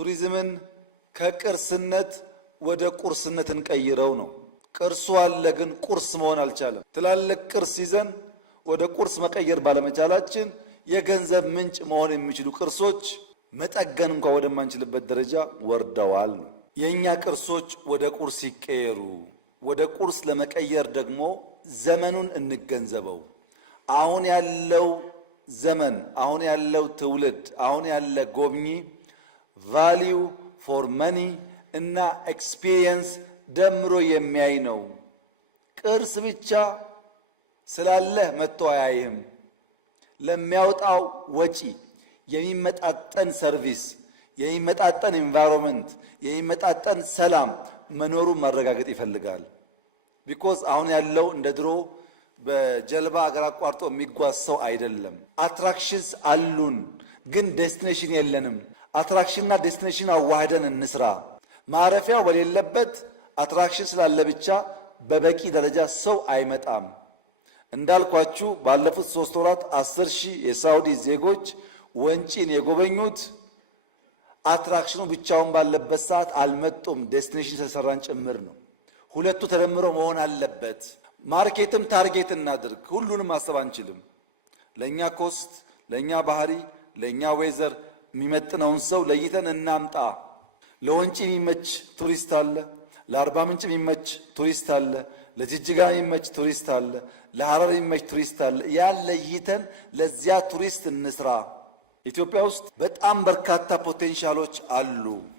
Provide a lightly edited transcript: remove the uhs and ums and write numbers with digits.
ቱሪዝምን ከቅርስነት ወደ ቁርስነት እንቀይረው ነው። ቅርሱ አለ ግን ቁርስ መሆን አልቻለም። ትላልቅ ቅርስ ይዘን ወደ ቁርስ መቀየር ባለመቻላችን የገንዘብ ምንጭ መሆን የሚችሉ ቅርሶች መጠገን እንኳን ወደማንችልበት ደረጃ ወርደዋል። የኛ ቅርሶች ወደ ቁርስ ይቀየሩ። ወደ ቁርስ ለመቀየር ደግሞ ዘመኑን እንገንዘበው። አሁን ያለው ዘመን፣ አሁን ያለው ትውልድ፣ አሁን ያለ ጎብኚ ቫልዩ ፎር መኒ እና ኤክስፒሪየንስ ደምሮ የሚያይ ነው። ቅርስ ብቻ ስላለህ መጥቶ አያይህም። ለሚያወጣው ወጪ የሚመጣጠን ሰርቪስ፣ የሚመጣጠን ኢንቫይሮንመንት፣ የሚመጣጠን ሰላም መኖሩን ማረጋገጥ ይፈልጋል። ቢኮዝ አሁን ያለው እንደ ድሮ በጀልባ አገር አቋርጦ የሚጓዝ ሰው አይደለም። አትራክሽንስ አሉን ግን ዴስቲኔሽን የለንም። አትራክሽንና ዴስቲኔሽን አዋህደን እንስራ። ማረፊያው በሌለበት አትራክሽን ስላለ ብቻ በበቂ ደረጃ ሰው አይመጣም። እንዳልኳችሁ ባለፉት 3 ወራት 10,000 የሳውዲ ዜጎች ወንጪን የጎበኙት አትራክሽኑ ብቻውን ባለበት ሰዓት አልመጡም። ዴስቲኔሽን ስለሰራን ጭምር ነው። ሁለቱ ተደምሮ መሆን አለበት። ማርኬትም ታርጌት እናድርግ። ሁሉንም ማሰብ አንችልም። ለኛ ኮስት፣ ለኛ ባህሪ፣ ለኛ ዌዘር የሚመጥነውን ሰው ለይተን እናምጣ። ለወንጪ የሚመች ቱሪስት አለ፣ ለአርባ ምንጭ የሚመች ቱሪስት አለ፣ ለጅጅጋ የሚመች ቱሪስት አለ፣ ለሐረር የሚመች ቱሪስት አለ። ያን ለይተን ለዚያ ቱሪስት እንስራ። ኢትዮጵያ ውስጥ በጣም በርካታ ፖቴንሻሎች አሉ።